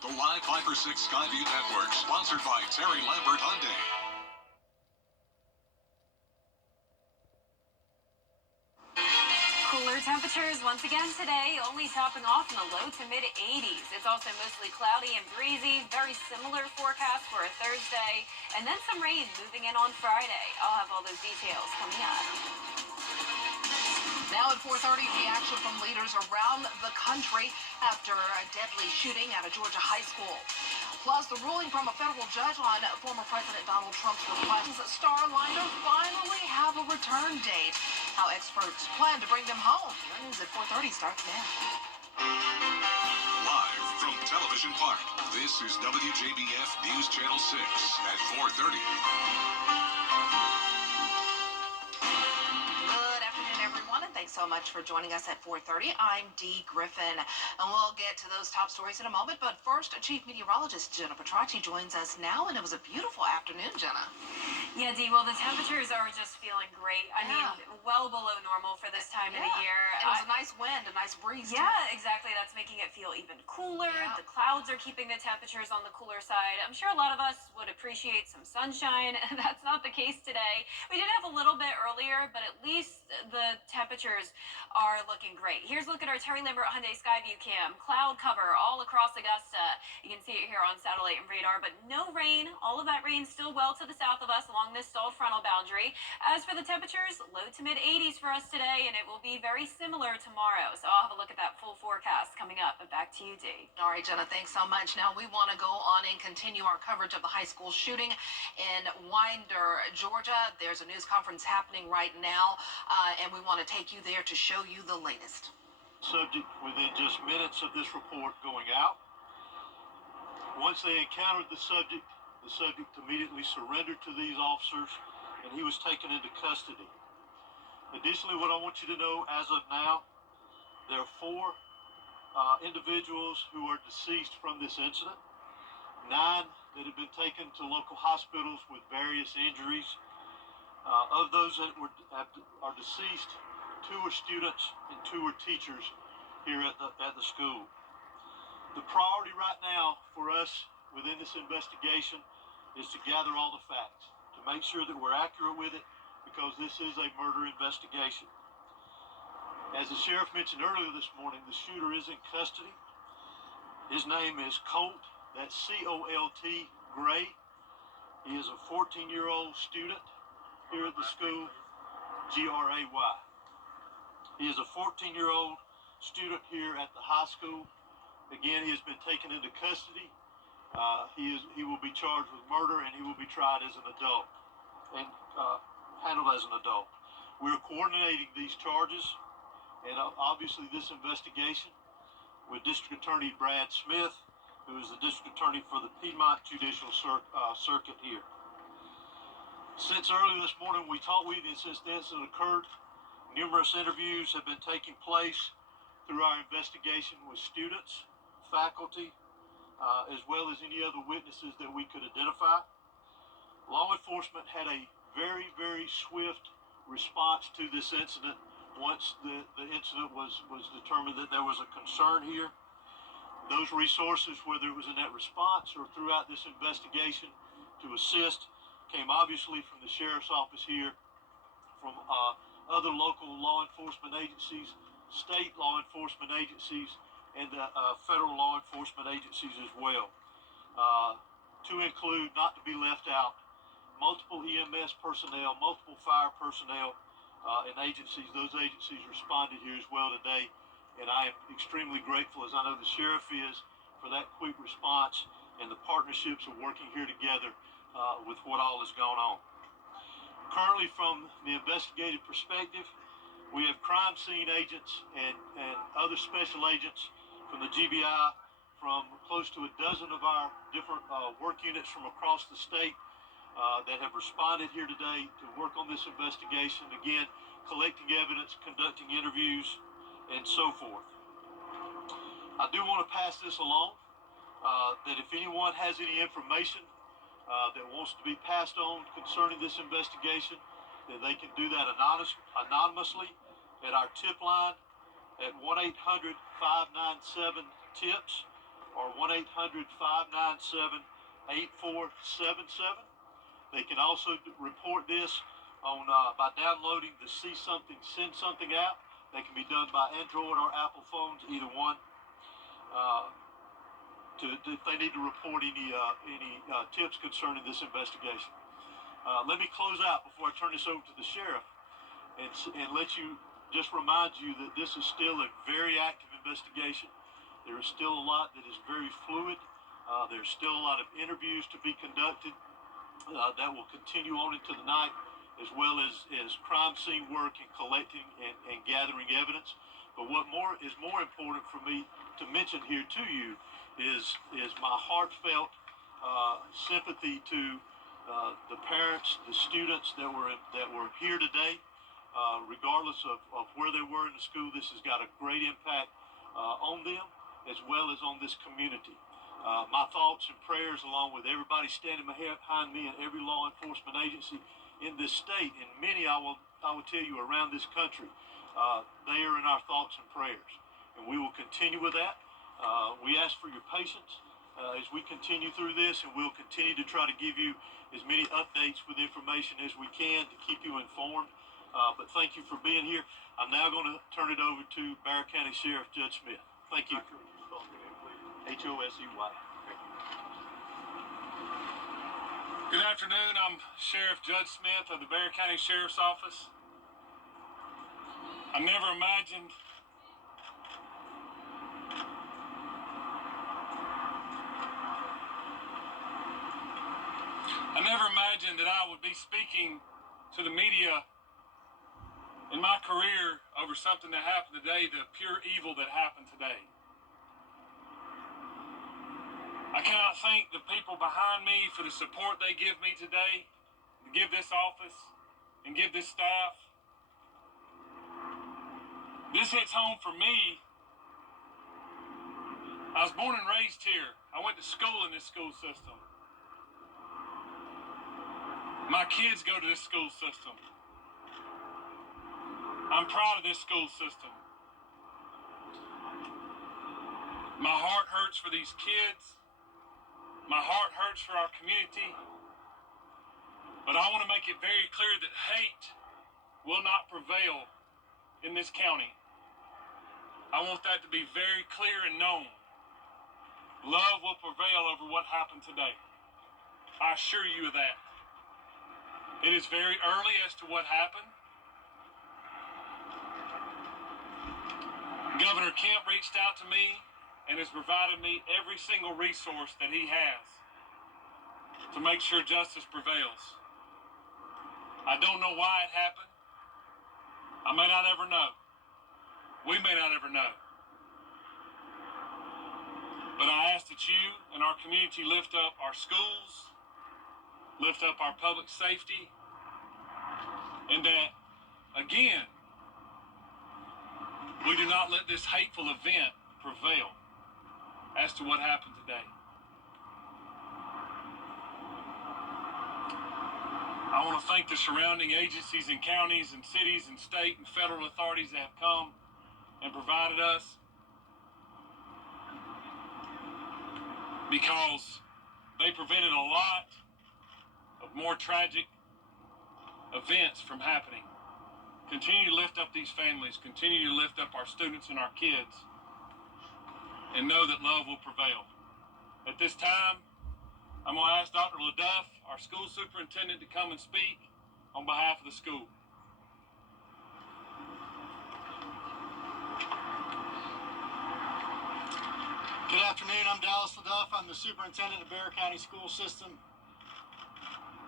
The Live 5 for 6 Skyview Network, sponsored by Terry Lambert Hyundai. Cooler temperatures once again today, only topping off in the low to mid 80s. It's also mostly cloudy and breezy, very similar forecast for a Thursday, and then some rain moving in on Friday. I'll have all those details coming up. Now at 4:30, reaction from leaders around the country after a deadly shooting at a Georgia high school. Plus, the ruling from a federal judge on former President Donald Trump's request that Starliner finally have a return date. How experts plan to bring them home. Your news at 4:30 starts now. Live from Television Park, this is WJBF News Channel 6 at 4:30. Good afternoon, everyone, and thanks so much for joining us at 4:30. I'm Dee Griffin, and we'll get to those top stories in a moment. But first, Chief Meteorologist Jenna Petracci joins us now, and it was a beautiful afternoon, Jenna. Yeah, Dee, well, the temperatures are just feeling great. I mean, well below normal for this time of the year. And it was a nice wind, a nice breeze. Yeah, exactly. That's making it feel even cooler. Yeah. The clouds are keeping the temperatures on the cooler side. I'm sure a lot of us would appreciate some sunshine. That's not the case today. We did have a little bit earlier, but at least the temperatures are looking great. Here's a look at our Terry Lambert Hyundai Skyview cam. Cloud cover all across Augusta. You can see it here on satellite and radar, but no rain. All of that rain still well to the south of us along this stalled frontal boundary. As for the temperatures, low to mid 80s for us today, and it will be very similar tomorrow. So I'll have a look at that full forecast coming up. But back to you, Dee. All right, Jenna, thanks so much. Now we want to go on and continue our coverage of the high school shooting in Winder, Georgia. There's a news conference happening right now, and we want to take you there to show you the latest. Subject within just minutes of this report going out. Once they encountered the subject immediately surrendered to these officers, and he was taken into custody. Additionally, what I want you to know as of now, there are 4 individuals who are deceased from this incident, 9 that have been taken to local hospitals with various injuries. Of those that are deceased, 2 are students and 2 are teachers here at the school. The priority right now for us within this investigation is to gather all the facts, to make sure that we're accurate with it, because this is a murder investigation. As the sheriff mentioned earlier this morning, the shooter is in custody. His name is Colt, that's C-O-L-T, Gray. He is a 14-year-old student here at the school, G-R-A-Y. He is a 14-year-old student here at the high school. Again, he has been taken into custody. He will be charged with murder, and he will be tried as an adult and handled as an adult. We're coordinating these charges and obviously this investigation with District Attorney Brad Smith, who is the District Attorney for the Piedmont Judicial Circuit here. Since early this morning we talked with you, and since the incident occurred, numerous interviews have been taking place through our investigation with students, faculty, as well as any other witnesses that we could identify. Law enforcement had a very, very swift response to this incident once the incident was determined that there was a concern here. Those resources, whether it was in that response or throughout this investigation to assist, came obviously from the sheriff's office here, from other local law enforcement agencies, state law enforcement agencies, and federal law enforcement agencies as well. To include, not to be left out, multiple EMS personnel, multiple fire personnel, and agencies. Those agencies responded here as well today, and I am extremely grateful, as I know the sheriff is, for that quick response and the partnerships of working here together with what all has gone on. Currently, from the investigative perspective, we have crime scene agents and other special agents from the GBI, from close to a dozen of our different work units from across the state that have responded here today to work on this investigation. Again, collecting evidence, conducting interviews, and so forth. I do want to pass this along, that if anyone has any information that wants to be passed on concerning this investigation, then they can do that anonymously at our tip line at 1-800-597-TIPS, or 1-800-597-8477. They can also report this on by downloading the See Something, Send Something app. That can be done by Android or Apple phones, either one. If they need to report any tips concerning this investigation. Let me close out before I turn this over to the sheriff and let you just remind you that this is still a very active investigation. There is still a lot that is very fluid. There's still a lot of interviews to be conducted that will continue on into the night, as well as crime scene work and collecting and gathering evidence. But what is more important for me to mention here to you is my heartfelt sympathy to the parents, the students that were here today. Regardless of where they were in the school, this has got a great impact on them as well as on this community. My thoughts and prayers, along with everybody standing behind me and every law enforcement agency in this state, and many I will tell you around this country, they are in our thoughts and prayers, and we will continue with that. We ask for your patience as we continue through this, and we'll continue to try to give you as many updates with information as we can to keep you informed. But thank you for being here. I'm now going to turn it over to Bexar County Sheriff Judge Smith. Thank you. H-O-S-E-Y. Good afternoon. I'm Sheriff Judge Smith of the Bexar County Sheriff's Office. I never imagined that I would be speaking to the media in my career over something that happened today, the pure evil that happened today. I cannot thank the people behind me for the support they give me today, to give this office and give this staff. This hits home for me. I was born and raised here. I went to school in this school system. My kids go to this school system. I'm proud of this school system. My heart hurts for these kids. My heart hurts for our community. But I want to make it very clear that hate will not prevail in this county. I want that to be very clear and known. Love will prevail over what happened today. I assure you of that. It is very early as to what happened. Governor Kemp reached out to me and has provided me every single resource that he has to make sure justice prevails. I don't know why it happened. I may not ever know. We may not ever know. But I ask that you and our community lift up our schools, lift up our public safety, and that, again, we do not let this hateful event prevail as to what happened today. I want to thank the surrounding agencies and counties and cities and state and federal authorities that have come and provided us, because they prevented a lot of more tragic events from happening. Continue to lift up these families, continue to lift up our students and our kids, and know that love will prevail. At this time, I'm going to ask Dr. LaDuff, our school superintendent, to come and speak on behalf of the school. Good afternoon, I'm Dallas LaDuff. I'm the superintendent of Bexar County School System.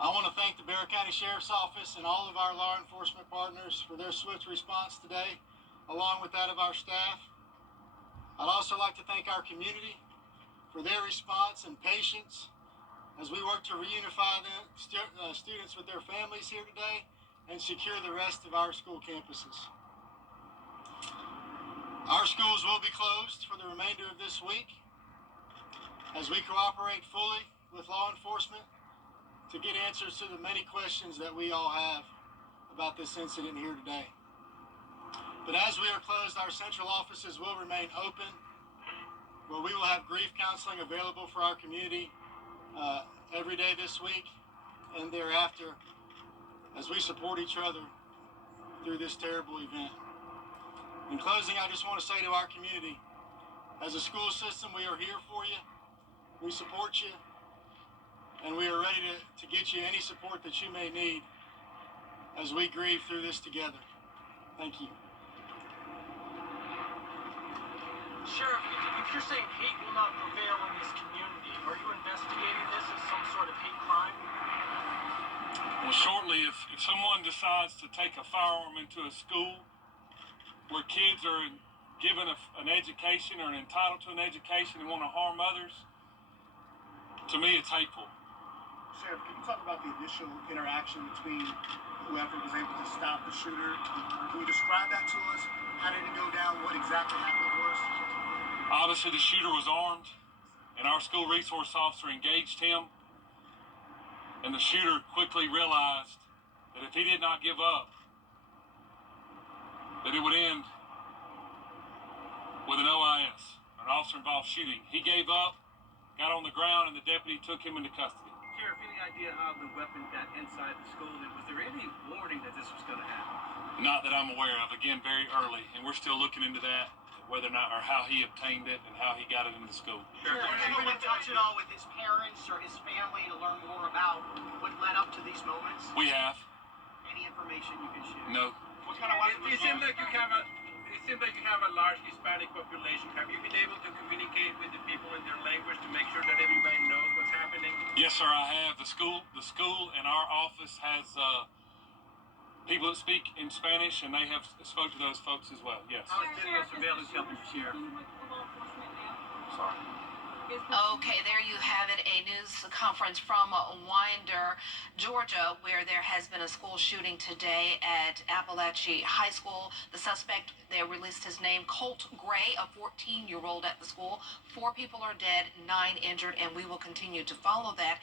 I want to thank the Bexar County Sheriff's Office and all of our law enforcement partners for their swift response today, along with that of our staff. I'd also like to thank our community for their response and patience as we work to reunify the students with their families here today and secure the rest of our school campuses. Our schools will be closed for the remainder of this week as we cooperate fully with law enforcement to get answers to the many questions that we all have about this incident here today. But as we are closed, our central offices will remain open where we will have grief counseling available for our community every day this week and thereafter as we support each other through this terrible event. In closing, I just want to say to our community, as a school system, we are here for you, we support you, and we are ready to get you any support that you may need as we grieve through this together. Thank you. Sheriff, if you're saying hate will not prevail in this community, are you investigating this as some sort of hate crime? Well, shortly, if someone decides to take a firearm into a school where kids are given an education or entitled to an education and want to harm others, to me it's hateful. Sheriff, can you talk about the initial interaction between whoever was able to stop the shooter? Can you describe that to us? How did it go down? What exactly happened was? Obviously, the shooter was armed, and our school resource officer engaged him. And the shooter quickly realized that if he did not give up, that it would end with an OIS, an officer-involved shooting. He gave up, got on the ground, and the deputy took him into custody. Sheriff, any idea how the weapon got inside the school? And was there any warning that this was going to happen? Not that I'm aware of. Again, very early, and we're still looking into that, whether or not, or how he obtained it and how he got it into the school. Sheriff, Have you been in touch at all with his parents or his family to learn more about what led up to these moments? We have. Any information you can share? No. What kind of weapon was It seems like you have a large Hispanic population. Have you been able to communicate with the people in their language to make sure that everybody knows what's happening? Yes, sir, I have. The school and our office has people that speak in Spanish, and they have spoke to those folks as well. Yes. how is video surveillance helping you, Sheriff? Sorry. Okay, there you have it, a news conference from Winder, Georgia, where there has been a school shooting today at Appalachia High School. The suspect, they released his name, Colt Gray, a 14-year-old at the school. 4 people are dead, 9 injured, and we will continue to follow that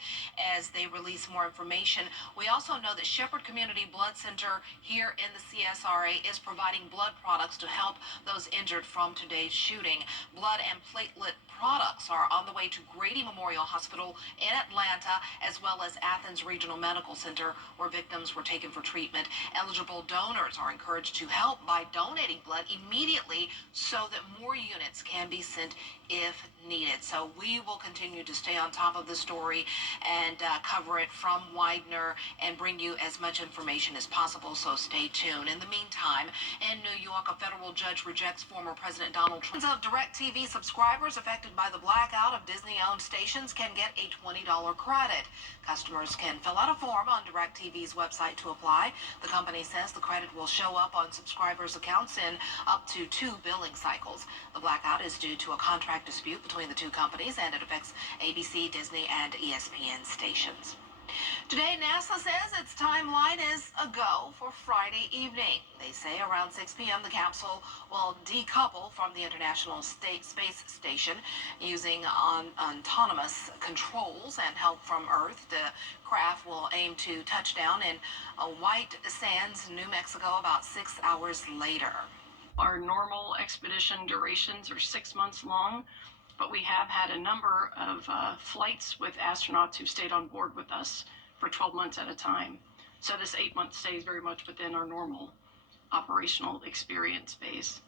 as they release more information. We also know that Shepherd Community Blood Center here in the CSRA is providing blood products to help those injured from today's shooting. Blood and platelet products are on the way to Grady Memorial Hospital in Atlanta, as well as Athens Regional Medical Center, where victims were taken for treatment. Eligible donors are encouraged to help by donating blood immediately so that more units can be sent if needed. So we will continue to stay on top of the story and cover it from Widener and bring you as much information as possible, so stay tuned. In the meantime, in New York, a federal judge rejects former President Donald Trump. Of DirecTV subscribers affected by the blackout of Disney-owned stations can get a $20 credit. Customers can fill out a form on DirecTV's website to apply. The company says the credit will show up on subscribers' accounts in up to 2 billing cycles. The blackout is due to a contract dispute between the two companies, and it affects ABC, Disney, and ESPN stations. Today, NASA says its timeline is a go for Friday evening. They say around 6 p.m. the capsule will decouple from the International Space Station using autonomous controls and help from Earth. The craft will aim to touch down in White Sands, New Mexico, about 6 hours later. Our normal expedition durations are 6 months long, but we have had a number of flights with astronauts who stayed on board with us for 12 months at a time. So this 8-month stay is very much within our normal operational experience base.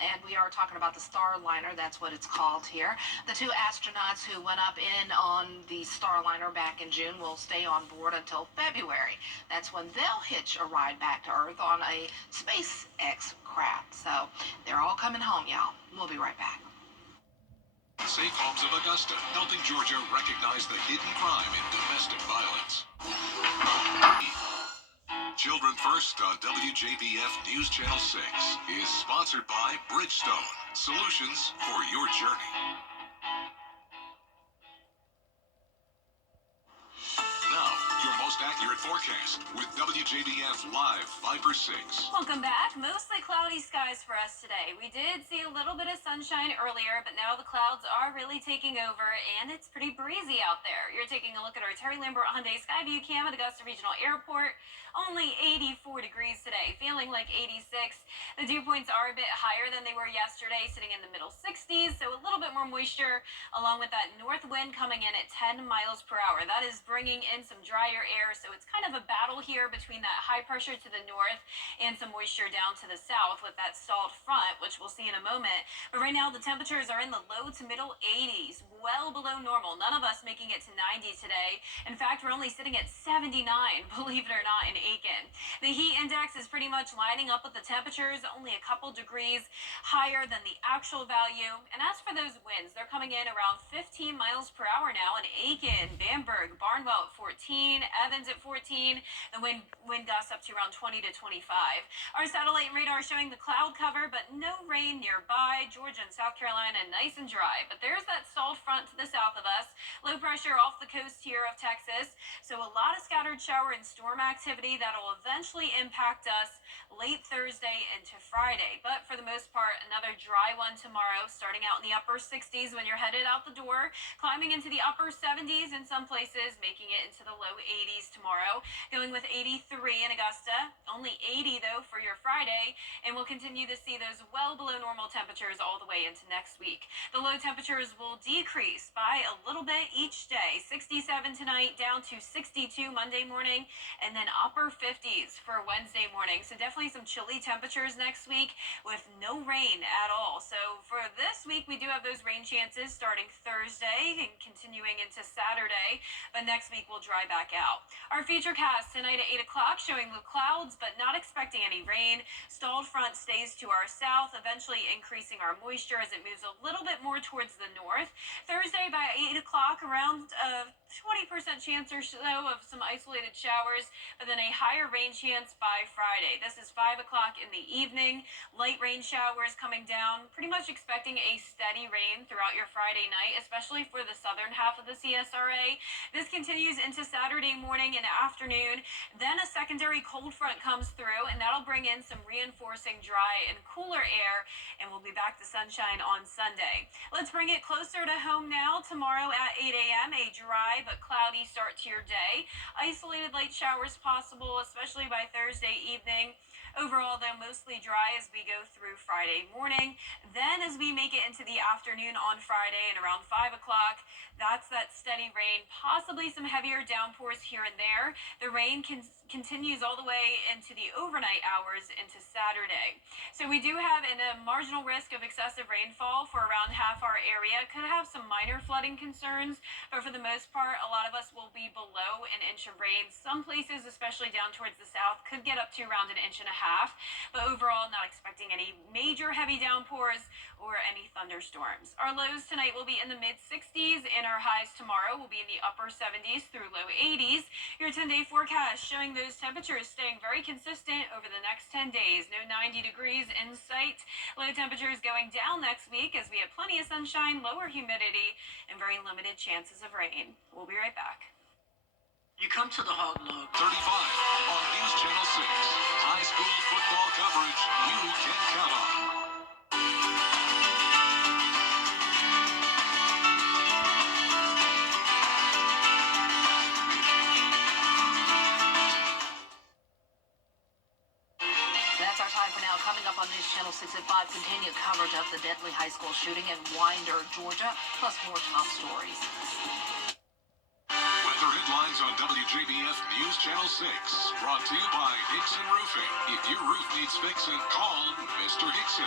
And we are talking about the Starliner, that's what it's called here. The 2 astronauts who went up in on the Starliner back in June will stay on board until February. That's when they'll hitch a ride back to Earth on a SpaceX craft. So they're all coming home, y'all. We'll be right back. Safe Homes of Augusta, helping Georgia recognize the hidden crime in domestic violence. Children First on WJBF News Channel 6 is sponsored by Bridgestone, solutions for your journey. Now, your most accurate forecast with WJBF Live Viper 6. Welcome back. Mostly cloudy skies for us today. We did see a little bit of sunshine earlier, but now the clouds are really taking over, and it's pretty breezy out there. You're taking a look at our Terry Lambert Hyundai Skyview cam at Augusta Regional Airport. Only 84 degrees today, feeling like 86. The dew points are a bit higher than they were yesterday, sitting in the middle 60s, so a little bit more moisture, along with that north wind coming in at 10 miles per hour. That is bringing in some drier air, so it's kind of a battle here between that high pressure to the north and some moisture down to the south with that stalled front, which we'll see in a moment. But right now, the temperatures are in the low to middle 80s, well below normal. None of us making it to 90 today. In fact, we're only sitting at 79, believe it or not, in Aiken. The heat index is pretty much lining up with the temperatures, only a couple degrees higher than the actual value. And as for those winds, they're coming in around 15 miles per hour now in Aiken, Bamberg, Barnwell at 14, Evans at 14. The wind gusts up to around 20 to 25. Our satellite radar showing the cloud cover, but no rain nearby. Georgia and South Carolina nice and dry. But there's that stalled front to the south of us. Low pressure off the coast here of Texas. So a lot of scattered shower and storm activity that'll eventually impact us late Thursday into Friday. But for the most part, another dry one tomorrow, starting out in the upper 60s when you're headed out the door, climbing into the upper 70s in some places, making it into the low 80s tomorrow, going with 83 in Augusta, only 80 though for your Friday, and we'll continue to see those well below normal temperatures all the way into next week. The low temperatures will decrease by a little bit each day, 67 tonight down to 62 Monday morning, and then upper 50s for Wednesday morning. So definitely some chilly temperatures next week with no rain at all. So for this week, we do have those rain chances starting Thursday and continuing into Saturday, but next week we'll dry back out. Our futurecast tonight at 8 o'clock showing the clouds, but not expecting any rain. Stalled front stays to our south, eventually increasing our moisture as it moves a little bit more towards the north. Thursday by 8 o'clock, around 20% chance or so of some isolated showers, but then a higher rain chance by Friday. This is 5 o'clock in the evening. Light rain showers coming down, pretty much expecting a steady rain throughout your Friday night, especially for the southern half of the CSRA. This continues into Saturday morning and afternoon. Then a secondary cold front comes through, and that'll bring in some reinforcing dry and cooler air, and we'll be back to sunshine on Sunday. Let's bring it closer to home now. Tomorrow at 8 a.m., a dry but cloudy start to your day. Isolated light showers possible, especially by Thursday evening. Overall, though, mostly dry as we go through Friday morning. Then as we make it into the afternoon on Friday and around 5 o'clock, that's that steady rain, possibly some heavier downpours here and there. The rain continues all the way into the overnight hours into Saturday. So we do have a marginal risk of excessive rainfall for around half our area. Could have some minor flooding concerns, but for the most part, a lot of us will be below an inch of rain. Some places, especially down towards the south, could get up to around an inch and a half, but overall, not expecting any major heavy downpours or any thunderstorms. Our lows tonight will be in the mid-60s, and our highs tomorrow will be in the upper 70s through low 80s. Your 10-day forecast showing those temperatures staying very consistent over the next 10 days. No 90 degrees in sight. Low temperatures going down next week as we have plenty of sunshine, lower humidity, and very limited chances of rain. We'll be right back. You come to the Hog Log 35 on News Channel 6. High school football coverage you can count on. That's our time for now. Coming up on News Channel 6 at 5, continued coverage of the deadly high school shooting in Winder, Georgia, plus more top stories. Weather headlines on WJBF News Channel 6. Brought to you by Hickson Roofing. If your roof needs fixing, call Mr. Hickson.